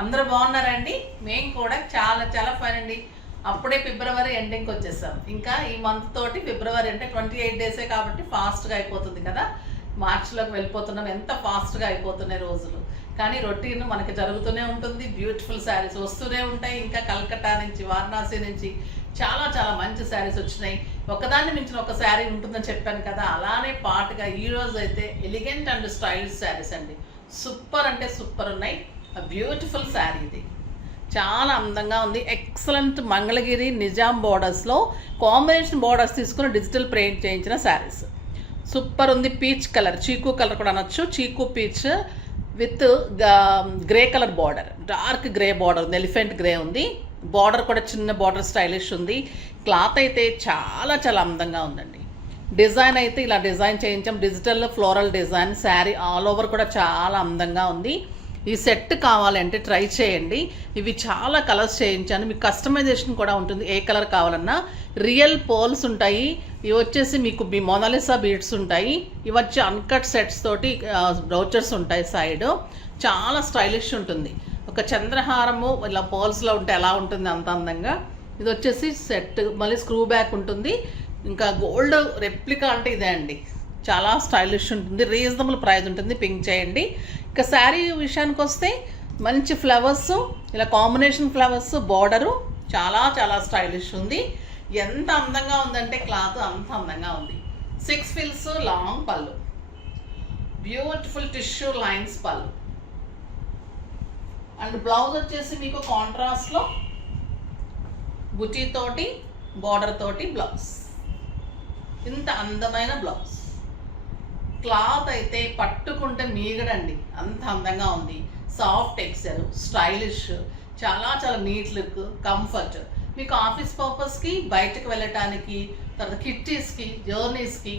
అందరూ బాగున్నారండి. మేము కూడా చాలా చాలా ఫైన్ అండి. అప్పుడే ఫిబ్రవరి ఎండింగ్కి వచ్చేసాం. ఇంకా ఈ మంత్ తోటి ఫిబ్రవరి అంటే 28 డేసే కాబట్టి ఫాస్ట్గా అయిపోతుంది కదా. మార్చిలోకి వెళ్ళిపోతున్నాం. ఎంత ఫాస్ట్గా అయిపోతున్నాయి రోజులు. కానీ రొటీన్ మనకి జరుగుతూనే ఉంటుంది. బ్యూటిఫుల్ శారీస్ వస్తూనే ఉంటాయి. ఇంకా కల్కట్టా నుంచి, వారణాసి నుంచి చాలా చాలా మంచి శారీస్ వచ్చినాయి. ఒకదాన్ని మించిన ఒక శారీ ఉంటుందని చెప్పాను కదా, అలానే పాటుగా ఈరోజు అయితే ఎలిగెంట్ అండ్ స్టైలిష్ శారీస్ అండి. సూపర్ అంటే సూపర్ ఉన్నాయి. బ్యూటిఫుల్ శారీ ఇది, చాలా అందంగా ఉంది. ఎక్సలెంట్ మంగళగిరి నిజాం బోర్డర్స్లో కాంబినేషన్ బోర్డర్స్ తీసుకుని డిజిటల్ ప్రింట్ చేయించిన శారీస్. సూపర్ ఉంది. పీచ్ కలర్, చీకు కలర్ కూడా అనొచ్చు. చీకు peach with grey colour border, dark grey border ఉంది. ఎలిఫెంట్ గ్రే ఉంది. బార్డర్ కూడా చిన్న బార్డర్ స్టైలిష్ ఉంది. క్లాత్ అయితే చాలా చాలా అందంగా ఉందండి. డిజైన్ అయితే ఇలా డిజైన్ చేయించాం, digital floral design. Sari all over కూడా చాలా అందంగా ఉంది. ఈ సెట్ కావాలంటే ట్రై చేయండి. ఇవి చాలా కలర్స్ చేయించాను. మీకు కస్టమైజేషన్ కూడా ఉంటుంది. ఏ కలర్ కావాలన్నా రియల్ పోల్స్ ఉంటాయి. ఇవి వచ్చేసి మీకు మొనాలిసా బీడ్స్ ఉంటాయి. ఇవి వచ్చి అన్కట్ సెట్స్ తోటి బ్రౌచర్స్ ఉంటాయి సైడ్. చాలా స్టైలిష్ ఉంటుంది. ఒక చంద్రహారము ఇలా పోల్స్లో ఉంటే ఎలా ఉంటుంది అంత అందంగా. ఇది వచ్చేసి సెట్, మళ్ళీ స్క్రూ బ్యాక్ ఉంటుంది. ఇంకా గోల్డ్ రెప్లికా అంటే ఇదే అండి. చాలా స్టైలిష్ ఉంటుంది. రీజనబుల్ ప్రైస్ ఉంటుంది. పింక్ చేయండి. ఇక శారీ విషయానికి వస్తే మంచి ఫ్లవర్స్, ఇలా కాంబినేషన్ ఫ్లవర్స్, బార్డరు చాలా చాలా స్టైలిష్ ఉంది. ఎంత అందంగా ఉందంటే క్లాత్ అంత అందంగా ఉంది. 6 ఫిల్స్ లాంగ్ పళ్ళు, బ్యూటిఫుల్ టిష్యూ లైన్స్ పళ్ళు. అండ్ బ్లౌజ్ వచ్చేసి మీకు కాంట్రాస్ట్లో బుటీ తోటి బార్డర్ తోటి బ్లౌజ్. ఇంత అందమైన బ్లౌజ్. క్లాత్ అయితే పట్టుకుంటే మీగడండి, అంత అందంగా ఉంది. సాఫ్ట్ టెక్స్చర్, స్టైలిష్, చాలా చాలా నీట్ లుక్, కంఫర్ట్. మీకు ఆఫీస్ పర్పస్కి, బయటకు వెళ్ళటానికి, తర్వాత కిట్టీస్కి, జర్నీస్కి,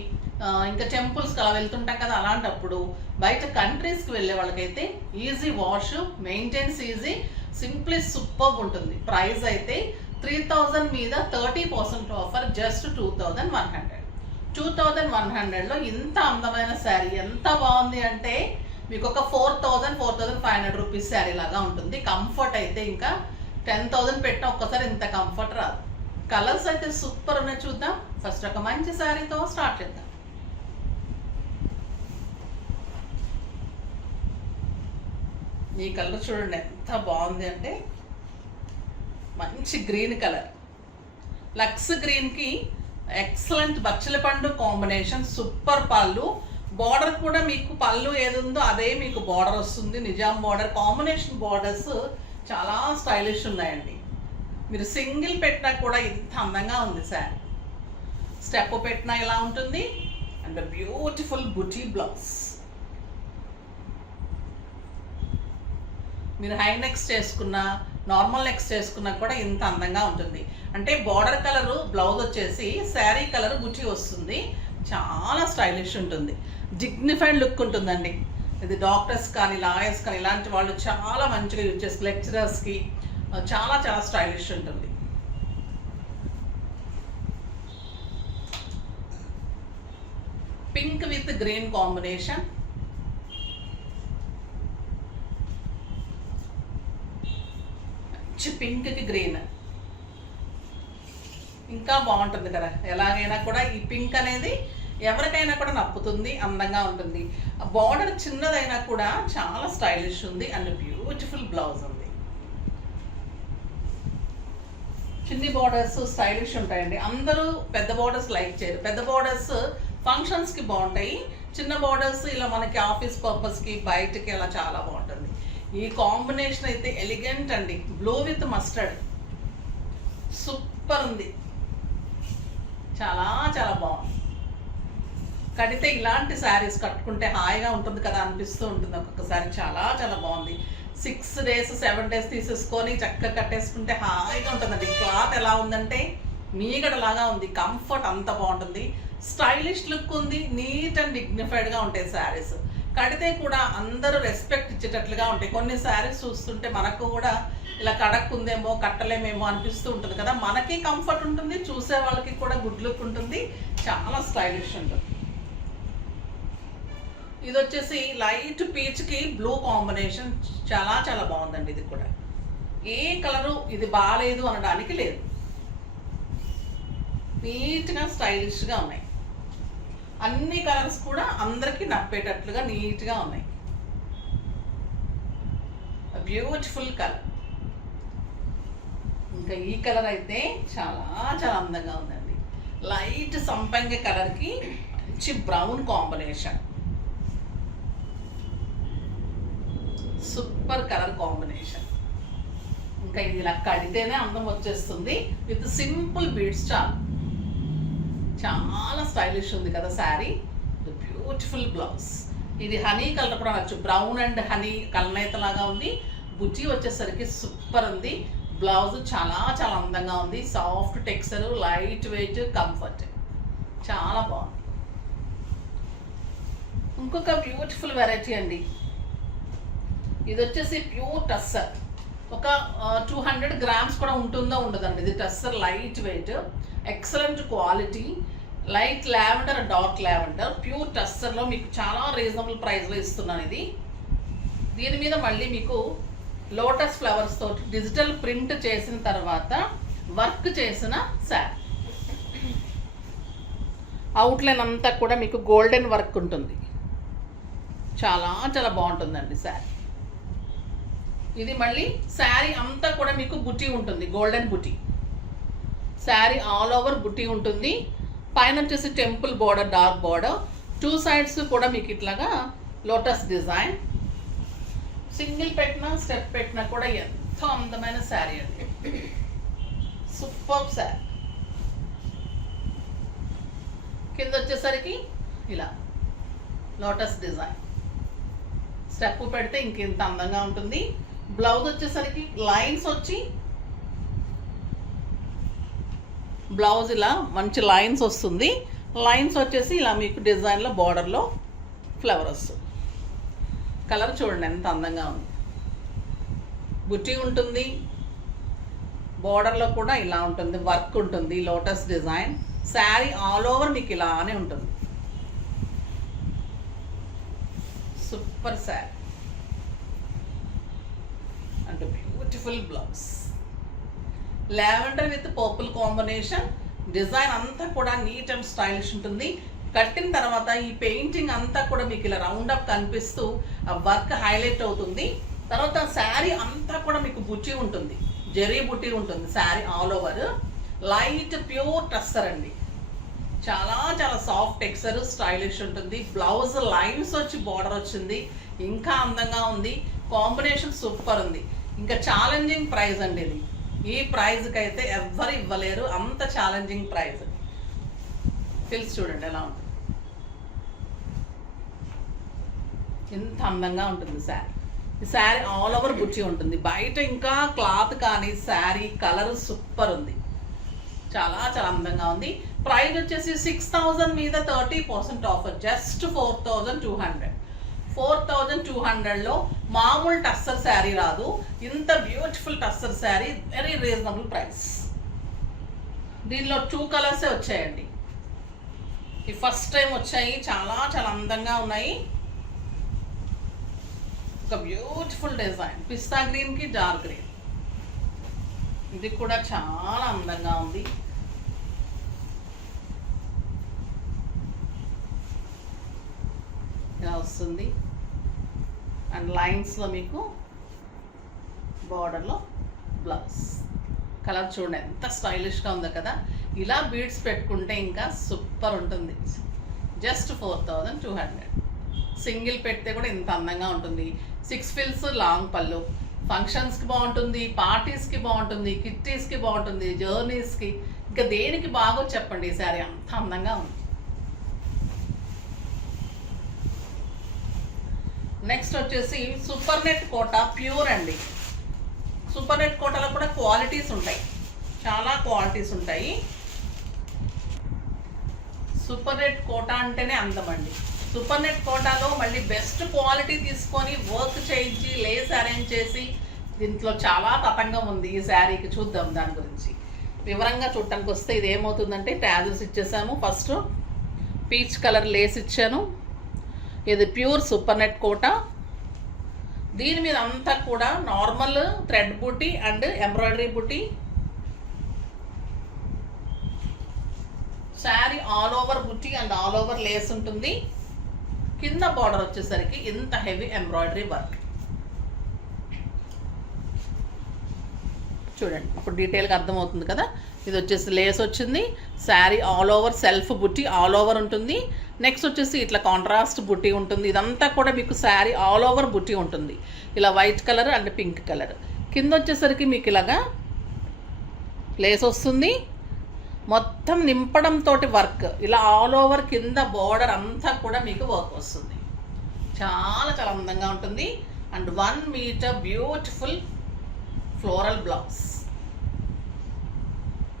ఇంకా టెంపుల్స్కి అలా వెళ్తుంటాం కదా, అలాంటప్పుడు బయట కంట్రీస్కి వెళ్ళే వాళ్ళకైతే easy wash, maintenance easy, simply super ఉంటుంది. ప్రైస్ అయితే 3000 మీద 30% ఆఫర్, జస్ట్ 2100. 2100లో ఇంత అందమైన శారీ ఎంత బాగుంది అంటే మీకు ఒక 4500 రూపీస్ శారీ లాగా ఉంటుంది. కంఫర్ట్ అయితే ఇంకా 10,000 పెట్టిన ఒక్కసారి ఇంత కంఫర్ట్ రాదు. కలర్స్ అయితే సూపర్ ఉన్నాయి. చూద్దాం. ఫస్ట్ ఒక మంచి శారీతో స్టార్ట్ చేద్దాం. ఈ కలర్ చూడండి ఎంత బాగుంది అంటే, మంచి గ్రీన్ కలర్, లక్స్ గ్రీన్కి ఎక్సలెంట్ బచ్చల పండు కాంబినేషన్. సూపర్ పళ్ళు. బార్డర్ కూడా మీకు పళ్ళు ఏది ఉందో అదే మీకు బార్డర్ వస్తుంది. Nizam border combination. బార్డర్స్ చాలా స్టైలిష్ ఉన్నాయండి. మీరు సింగిల్ పెట్టినా కూడా ఇంత అందంగా ఉంది శారీ. స్టెప్ పెట్టినా ఇలా ఉంటుంది. And beautiful buti blouse. మీరు హై నెక్స్ చేసుకున్నా, నార్మల్ నెక్స్ చేసుకున్నా కూడా ఇంత అందంగా ఉంటుంది. అంటే బార్డర్ కలరు బ్లౌజ్ వచ్చేసి శారీ కలర్ బుటీ వస్తుంది. చాలా స్టైలిష్ ఉంటుంది. డిగ్నిఫైడ్ లుక్ ఉంటుందండి. ఇది డాక్టర్స్ కానీ, లాయర్స్ కానీ ఇలాంటి వాళ్ళు చాలా మంచిగా యూజ్ చేసి, లెక్చరర్స్కి చాలా చాలా స్టైలిష్ ఉంటుంది. Pink with green combination. పింక్కి గ్రీన్ ఇంకా బాగుంటుంది కదా. ఎలాగైనా కూడా ఈ పింక్ అనేది ఎవరికైనా కూడా నప్పుతుంది, అందంగా ఉంటుంది. బార్డర్ చిన్నదైనా కూడా చాలా స్టైలిష్ ఉంది. అండ్ బ్యూటిఫుల్ బ్లౌజ్ ఉంది. చిన్ని బార్డర్స్ స్టైలిష్ ఉంటాయండి. అందరూ పెద్ద బార్డర్స్ లైక్ చేయరు. పెద్ద బార్డర్స్ ఫంక్షన్స్కి బాగుంటాయి. చిన్న బార్డర్స్ ఇలా మనకి ఆఫీస్ పర్పస్కి, బయటకి అలా చాలా బాగుంటుంది. ఈ కాంబినేషన్ అయితే ఎలిగెంట్ అండి. బ్లూ విత్ మస్టర్డ్ సూపర్ ఉంది. చాలా చాలా బాగుంది. కడితే ఇలాంటి శారీస్ కట్టుకుంటే హాయిగా ఉంటుంది కదా అనిపిస్తూ ఉంటుంది ఒక్కొక్కసారి. చాలా చాలా బాగుంది. 6 days 7 days తీసేసుకొని చక్కగా కట్టేసుకుంటే హాయిగా ఉంటుందండి. క్లాత్ ఎలా ఉందంటే మీగడలాగా ఉంది. కంఫర్ట్ అంత బాగుంటుంది. స్టైలిష్ లుక్ ఉంది. నీట్ అండ్ డిగ్నిఫైడ్గా ఉంటాయి శారీస్. కడితే కూడా అందరూ రెస్పెక్ట్ ఇచ్చేటట్లుగా ఉంటాయి. కొన్ని శారీస్ చూస్తుంటే మనకు కూడా ఇలా కడక్కుందేమో, కట్టలేమేమో అనిపిస్తూ ఉంటుంది కదా. మనకి కంఫర్ట్ ఉంటుంది, చూసే వాళ్ళకి కూడా గుడ్ లుక్ ఉంటుంది. చాలా స్టైలిష్ ఉంటుంది. ఇది వచ్చేసి లైట్ పీచ్కి బ్లూ కాంబినేషన్, చాలా చాలా బాగుందండి. ఇది కూడా ఏ కలరు ఇది బాగాలేదు అనడానికి లేదు, నీట్గా స్టైలిష్గా ఉన్నాయి. అన్ని కలర్స్ కూడా అందరికీ నప్పేటట్లుగా నీట్గా ఉన్నాయి. Beautiful colour. ఇంకా ఈ కలర్ అయితే చాలా చాలా అందంగా ఉందండి. లైట్ సంపంగి కలర్కి మంచి brown combination, super colour combination. ఇంకా ఇది ఇలా కడితేనే అందం వచ్చేస్తుంది. విత్ సింపుల్ బీడ్స్ చాలు, చాలా స్టైలిష్ ఉంది కదా శారీ. Beautiful blouse. ఇది హనీ కలర్ కూడా నచ్చు, బ్రౌన్ అండ్ హనీ కలనేత లాగా ఉంది. బుజ్జి వచ్చేసరికి సూపర్ ఉంది. బ్లౌజ్ చాలా చాలా అందంగా ఉంది. Soft texture, light weight, comfort, చాలా బాగుంది. ఇంకొక బ్యూటిఫుల్ వెరైటీ అండి. ఇది వచ్చేసి ప్యూర్ టస్సర్. ఒక 200 గ్రామ్స్ కూడా ఉంటుందో ఉండదండి. ఇది tussar, light weight, excellent quality, light lavender, dark lavender, pure టస్సర్లో మీకు చాలా రీజనబుల్ ప్రైస్లో ఇస్తున్నాను ఇది. దీని మీద మళ్ళీ మీకు లోటస్ ఫ్లవర్స్ తోటి డిజిటల్ ప్రింట్ చేసిన తర్వాత వర్క్ చేసిన శారీ. అవుట్లైన్ అంతా కూడా మీకు గోల్డెన్ వర్క్ ఉంటుంది. చాలా చాలా బాగుంటుందండి శారీ. ఇది మళ్ళీ శారీ అంతా కూడా మీకు బుటీ ఉంటుంది, గోల్డెన్ బుటీ. శారీ ఆల్ ఓవర్ బుటీ ఉంటుంది. పైన వచ్చేసి temple border, dark border, 2 sides కూడా మీకు ఇట్లాగా లోటస్ డిజైన్. సింగిల్ పెట్టినా స్టెప్ పెట్టినా కూడా ఎంతో అందమైన శారీ అండి. సూపర్ శారీ. కింద వచ్చేసరికి ఇలా లోటస్ డిజైన్, స్టెప్ పెడితే ఇంకెంత అందంగా ఉంటుంది. బ్లౌజ్ వచ్చేసరికి లైన్స్ వచ్చి, బ్లౌజ్ ఇలా మంచి లైన్స్ వస్తుంది. లైన్స్ వచ్చేసి ఇలా మీకు డిజైన్లో బార్డర్లో ఫ్లవర్ వస్తుంది. కలర్ చూడండి ఎంత అందంగా ఉంది. బుట్టి ఉంటుంది, బార్డర్లో కూడా ఇలా ఉంటుంది, వర్క్ ఉంటుంది, lotus design. Sari all over మీకు ఇలానే ఉంటుంది. సూపర్ శారీ అంటే beautiful blouse. Lavender with purple combination. Design అంతా కూడా నీట్ అండ్ స్టైలిష్ ఉంటుంది. కట్టిన తర్వాత ఈ పెయింటింగ్ అంతా కూడా మీకు ఇలా రౌండ్ అప్ కనిపిస్తూ ఆ వర్క్ హైలైట్ అవుతుంది. తర్వాత శారీ అంతా కూడా మీకు బుట్టి ఉంటుంది, జరీ బుట్టి ఉంటుంది. Sari all over light pure tussar అండి. చాలా చాలా సాఫ్ట్ టెక్స్చర్, స్టైలిష్ ఉంటుంది. బ్లౌజ్ లైన్స్ వచ్చి బార్డర్ వచ్చింది, ఇంకా అందంగా ఉంది. కాంబినేషన్ సూపర్ ఉంది. ఇంకా ఛాలెంజింగ్ ప్రైస్ అండి ఇది. ఈ ప్రైజ్కి అయితే ఎవ్వరు ఇవ్వలేరు, అంత ఛాలెంజింగ్ ప్రైజ్. ఫిల్స్ చూడండి ఎలా ఉంటుంది, ఎంత అందంగా ఉంటుంది శారీ. ఈ శారీ ఆల్ ఓవర్ బుచ్చి ఉంటుంది. బయట ఇంకా క్లాత్ కానీ శారీ కలర్ సూపర్ ఉంది, చాలా చాలా అందంగా ఉంది. ప్రైస్ వచ్చేసి 6000 మీద 30% ఆఫర్, జస్ట్ 4200. 4200లో మామూలు టస్సర్ శారీ రాదు. ఇంత beautiful tussar sari, very reasonable price. దీనిలో 2 కలర్సే వచ్చాయండి. ఈ ఫస్ట్ టైం వచ్చాయి, చాలా చాలా అందంగా ఉన్నాయి. ఒక బ్యూటిఫుల్ డిజైన్, పిస్తా గ్రీన్కి డార్క్ గ్రీన్. ఇది కూడా చాలా అందంగా ఉంది. ఇలా వస్తుంది అండ్ లైన్స్లో మీకు బార్డర్లో బ్లౌజ్. కలర్ చూడండి ఎంత స్టైలిష్గా ఉందో కదా. ఇలా బీడ్స్ పెట్టుకుంటే ఇంకా సూపర్ ఉంటుంది. జస్ట్ 4200. సింగిల్ పెడితే కూడా ఇంత అందంగా ఉంటుంది. 6 ఫిల్స్ లాంగ్ పళ్ళు. ఫంక్షన్స్కి బాగుంటుంది, పార్టీస్కి బాగుంటుంది, కిట్టీస్కి బాగుంటుంది, జర్నీస్కి, ఇంకా దేనికి బాగో చెప్పండి. ఈ శారీ అంత అందంగా ఉంది. నెక్స్ట్ వచ్చేసి సూపర్ నెట్ కోటా ప్యూర్ అండి. సూపర్ నెట్ కోటాలో కూడా క్వాలిటీస్ ఉంటాయి, చాలా క్వాలిటీస్ ఉంటాయి. సూపర్ నెట్ కోటా అంటేనే అందమండి. సూపర్ నెట్ కోటాలో మళ్ళీ బెస్ట్ క్వాలిటీ తీసుకొని వర్క్ చేయించి లేస్ అరేంజ్ చేసి, దీంట్లో చాలా తతంగం ఉంది ఈ శారీకి. చూద్దాం దాని గురించి వివరంగా. చూడటానికి వస్తే ఇది ఏమవుతుందంటే, ట్యాజెస్ ఇచ్చేసాము. ఫస్ట్ పీచ్ కలర్ లేస్ ఇచ్చాను, ఇది ప్యూర్ సూపర్ నెట్ కోట. దీని మీద అంతా కూడా నార్మల్ థ్రెడ్ బూటీ అండ్ ఎంబ్రాయిడరీ బూటీ. శారీ ఆల్ ఓవర్ బూటీ అండ్ ఆల్ ఓవర్ లేస్ ఉంటుంది. కింద బార్డర్ వచ్చేసరికి ఇంత హెవీ ఎంబ్రాయిడరీ వర్క్. చూడండి అప్పుడు డీటెయిల్గా అర్థమవుతుంది కదా. ఇది వచ్చేసి లేస్ వచ్చింది. శారీ ఆల్ ఓవర్ సెల్ఫ్ బుట్టి ఆల్ ఓవర్ ఉంటుంది. నెక్స్ట్ వచ్చేసి ఇట్లా కాంట్రాస్ట్ బుట్టి ఉంటుంది. ఇదంతా కూడా మీకు శారీ ఆల్ ఓవర్ బుట్టి ఉంటుంది. ఇలా white colour and pink colour. కింద వచ్చేసరికి మీకు ఇలాగా లేస్ వస్తుంది. మొత్తం నింపడంతో వర్క్ ఇలా ఆల్ ఓవర్ కింద బోర్డర్ అంతా కూడా మీకు వర్క్ వస్తుంది. చాలా చాలా అందంగా ఉంటుంది. And 1 metre beautiful floral blouse.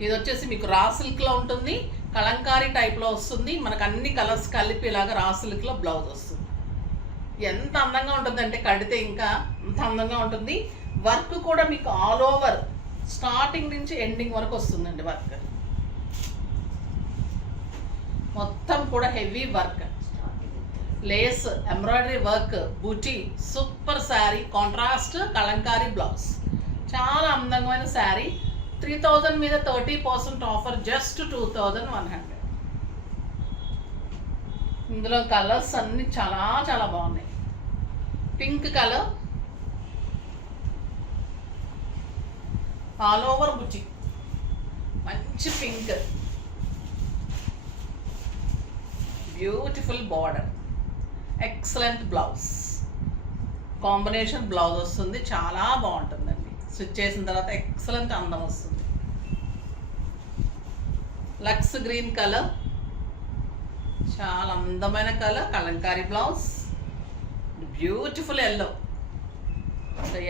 ఇది వచ్చేసి మీకు రా సిల్క్లో ఉంటుంది. కలంకారీ టైప్లో వస్తుంది. మనకు అన్ని కలర్స్ కలిపి ఇలాగా రా సిల్క్లో బ్లౌజ్ వస్తుంది. ఎంత అందంగా ఉంటుందంటే కడితే ఇంకా అంత అందంగా ఉంటుంది. వర్క్ కూడా మీకు ఆల్ ఓవర్ స్టార్టింగ్ నుంచి ఎండింగ్ వరకు వస్తుందండి. వర్క్ మొత్తం కూడా heavy work, lace, embroidery work, buti, super sari, contrast kalamkari blouse. చాలా అందమైన శారీ. 3000 మీద 30% ఆఫర్, జస్ట్ 2100. ఇందులో కలర్స్ అన్ని చాలా చాలా బాగున్నాయి. పింక్ కలర్ ఆల్ ఓవర్ బుట్టి, మంచి pink, beautiful border, excellent blouse. Combination blouse వస్తుంది. చాలా బాగుంటుందండి. స్టిచ్ చేసిన తర్వాత ఎక్సలెంట్ అందం వస్తుంది. లక్స్ గ్రీన్ కలర్, చాలా అందమైన colour, kalamkari blouse. Beautiful yellow.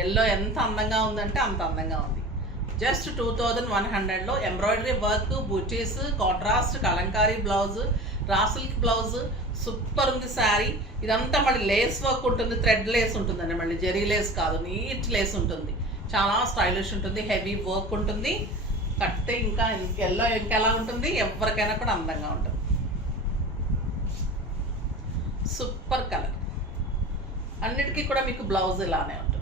Yellow ఎంత అందంగా ఉందంటే అంత అందంగా ఉంది. జస్ట్ 2100లో embroidery work, butis, contrast kalamkari blouse, raw silk blouse. Super ఉంది శారీ. ఇదంతా మళ్ళీ లేస్ వర్క్ ఉంటుంది. థ్రెడ్ లేస్ ఉంటుందండి. మళ్ళీ జెరీ లేస్ కాదు, నీట్ లేస్ ఉంటుంది. చాలా స్టైలిష్ ఉంటుంది. హెవీ వర్క్ ఉంటుంది. కట్టే ఇంకా ఎల్లో ఇంకెలా ఉంటుంది, ఎవరికైనా కూడా అందంగా ఉంటుంది. Super colour. అన్నిటికీ కూడా మీకు బ్లౌజ్ ఇలానే ఉంటుంది.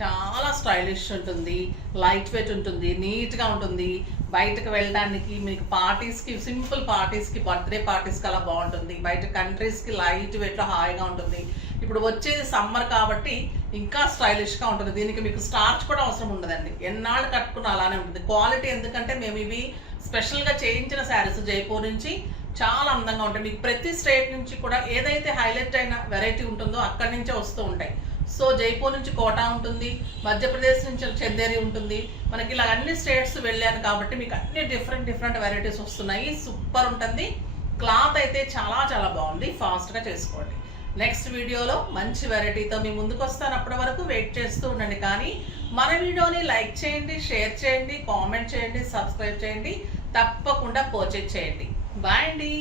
చాలా స్టైలిష్ ఉంటుంది. లైట్ వెయిట్ ఉంటుంది. నీట్గా ఉంటుంది. బయటకు వెళ్ళడానికి మీకు పార్టీస్కి, సింపుల్ పార్టీస్కి, బర్త్డే పార్టీస్కి అలా బాగుంటుంది. బయట కంట్రీస్కి లైట్ వెయిట్లో హాయిగా ఉంటుంది. ఇప్పుడు వచ్చేది సమ్మర్ కాబట్టి ఇంకా స్టైలిష్గా ఉంటుంది. దీనికి మీకు స్టార్చ్ కూడా అవసరం ఉండదండి. ఎన్నాళ్ళు కట్టుకున్న అలానే ఉంటుంది. క్వాలిటీ ఎందుకంటే మేము ఇవి స్పెషల్గా చేయించిన శారీస్ జైపూర్ నుంచి. చాలా అందంగా ఉంటాయి. మీకు ప్రతి స్టేట్ నుంచి కూడా ఏదైతే హైలైట్ అయిన వెరైటీ ఉంటుందో అక్కడి నుంచే వస్తూ ఉంటాయి. సో జైపూర్ నుంచి కోటా ఉంటుంది, మధ్యప్రదేశ్ నుంచి చందేరి ఉంటుంది. మనకి ఇలా అన్ని స్టేట్స్ వెళ్ళాను కాబట్టి మీకు అన్ని డిఫరెంట్ వెరైటీస్ వస్తున్నాయి. సూపర్ ఉంటుంది. క్లాత్ అయితే చాలా చాలా బాగుంది. ఫాస్ట్గా చేసుకోండి. నెక్స్ట్ వీడియోలో మంచి వెరైటీతో మీ ముందుకు వస్తాను. అప్పటి వరకు వెయిట్ చేస్తూ ఉండండి. కానీ మన వీడియోని లైక్ చేయండి, షేర్ చేయండి, కామెంట్ చేయండి, సబ్స్క్రైబ్ చేయండి, తప్పకుండా పర్చేజ్ చేయండి. బాయ్ అండి.